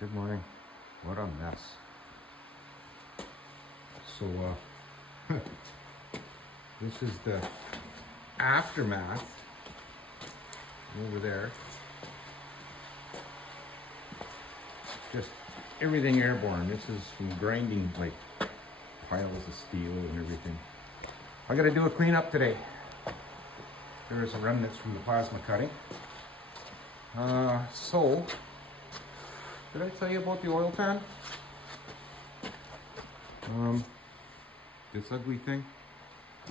Good morning. What a mess. So, this is the aftermath over there. Just everything airborne. This is from grinding like piles of steel and everything. I gotta do a cleanup today. There's some remnants from the plasma cutting. So, did I tell you about the oil pan? This ugly thing.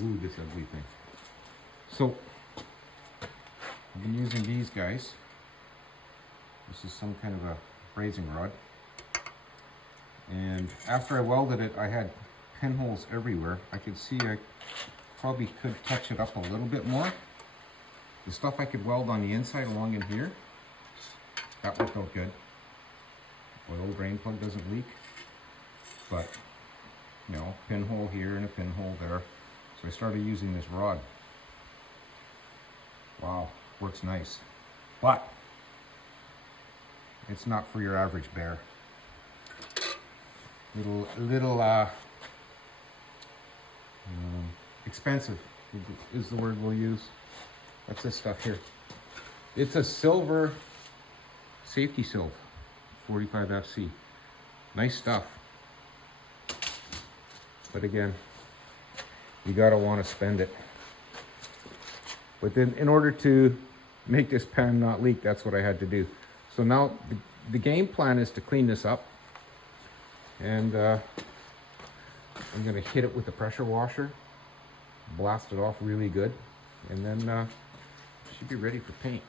Ooh, this ugly thing. So, I've been using these guys. This is some kind of a brazing rod. And after I welded it, I had pinholes everywhere. I could see I probably could touch it up a little bit more. The stuff I could weld on the inside along in here, that worked out good. Oil drain plug doesn't leak, but you know, pinhole here and a pinhole there. So I started using this rod. Wow, works nice, but it's not for your average bear. Little expensive is the word we'll use. What's this stuff here? It's a silver safety silk, 45 FC. Nice stuff. But again, you gotta want to spend it. But then in order to make this pan not leak, that's what I had to do. So now the game plan is to clean this up. And I'm gonna hit it with the pressure washer, blast it off really good, and then should be ready for paint.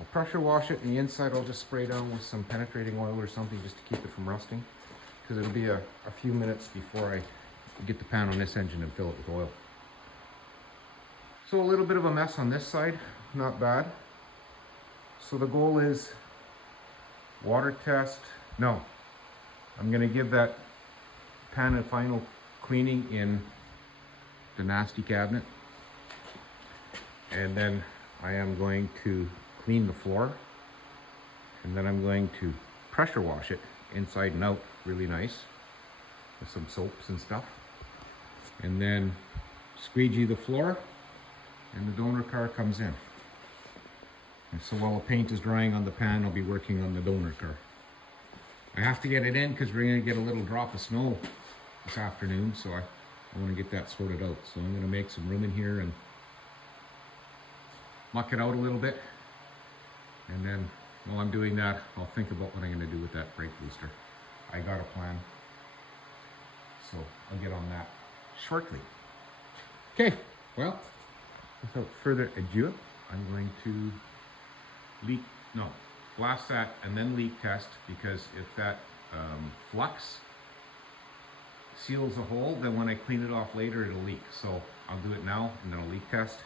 I'll pressure wash it, and the inside I'll just spray down with some penetrating oil or something just to keep it from rusting, because it'll be a few minutes before I get the pan on this engine and fill it with oil. So a little bit of a mess on this side, not bad. So the goal is water test. No, I'm gonna give that pan a final cleaning in the nasty cabinet. And then I am going to clean the floor. And then I'm going to pressure wash it inside and out really nice with some soaps and stuff. And then squeegee the floor and the donor car comes in. And so while the paint is drying on the pan, I'll be working on the donor car. I have to get it in because we're going to get a little drop of snow this afternoon, so I want to get that sorted out. So I'm going to make some room in here and muck it out a little bit. And then while I'm doing that, I'll think about what I'm going to do with that brake booster. I got a plan, so I'll get on that shortly. Okay, well, without further ado, I'm going to blast that and then leak test, because if that flux seals a hole, then when I clean it off later, it'll leak. So I'll do it now and then I'll leak test.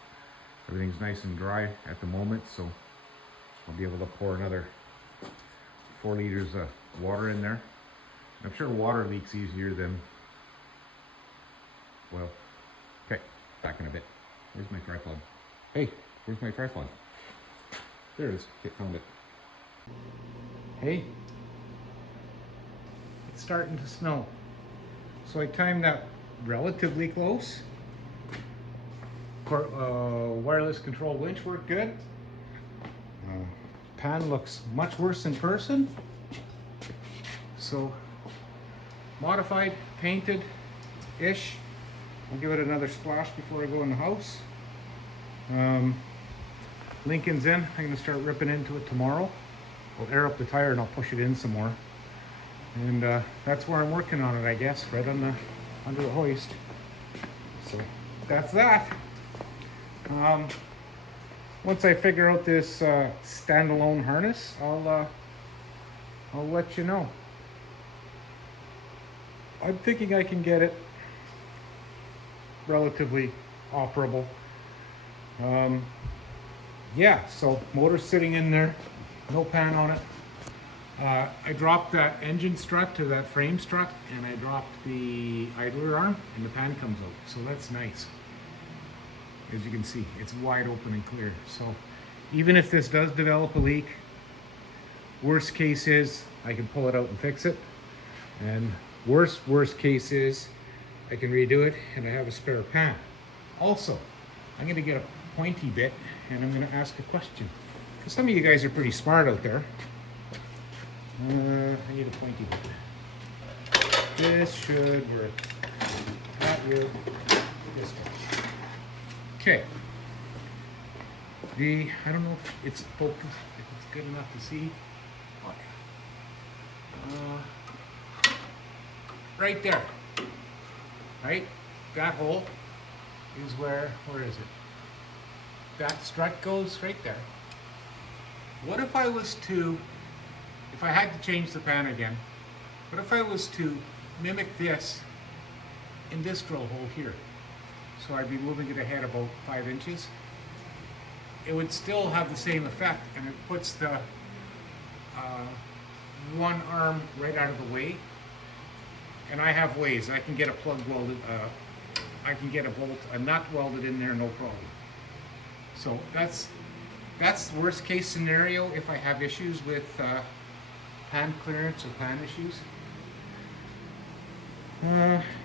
Everything's nice and dry at the moment, so I'll be able to pour another 4 liters of water in there. I'm sure water leaks easier than oil. Okay, back in a bit. Where's my tripod? Hey, where's my tripod? There it is. Okay, found it. Hey, it's starting to snow. So I timed that relatively close. Wireless control winch worked good. Pan looks much worse in person. So modified, painted-ish. I'll give it another splash before I go in the house. Lincoln's in. I'm going to start ripping into it tomorrow. I'll air up the tire and I'll push it in some more. And that's where I'm working on it, I guess, right on under the hoist. So that's that. Once I figure out this standalone harness, I'll let you know. I'm thinking I can get it relatively operable. Yeah, so motor's sitting in there, no pan on it. I dropped that engine strut to that frame strut, and I dropped the idler arm, and the pan comes out. So that's nice. As you can see, it's wide open and clear. So even if this does develop a leak, Worst case is I can pull it out and fix it. And worst case is I can redo it and I have a spare pan. Also, I'm gonna get a pointy bit and I'm gonna ask a question. Because some of you guys are pretty smart out there. I need a pointy bit. This should work. That will. This one. Okay. I don't know if it's focused, if it's good enough to see. Right there. Right? That hole is where is it? That strut goes right there. What if I was to, if I had to change the pan again, what if I was to mimic this in this drill hole here? So I'd be moving it ahead about 5 inches. It would still have the same effect, and it puts the one arm right out of the way. And I have ways. I can get a plug welded, I can get a nut welded in there, no problem. So that's the worst case scenario if I have issues with pan clearance or pan issues.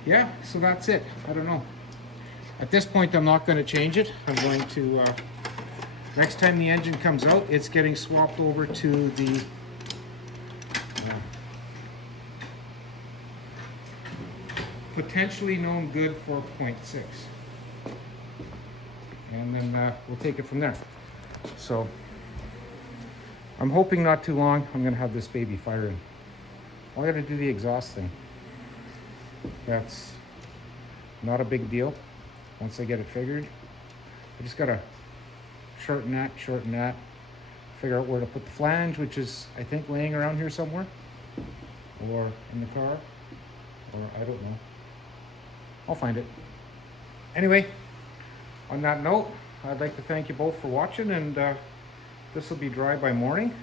Yeah, so that's it. I don't know. At this point, I'm not going to change it. I'm going to, next time the engine comes out, it's getting swapped over to the potentially known good 4.6. And then we'll take it from there. So I'm hoping not too long I'm going to have this baby firing. I got to do the exhaust thing. That's not a big deal once I get it figured. I just got to shorten that, figure out where to put the flange, which is, I think, laying around here somewhere, or in the car, or I don't know. I'll find it. Anyway, on that note, I'd like to thank you both for watching, and this will be dry by morning,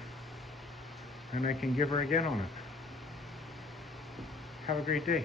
and I can give her again on it. Have a great day.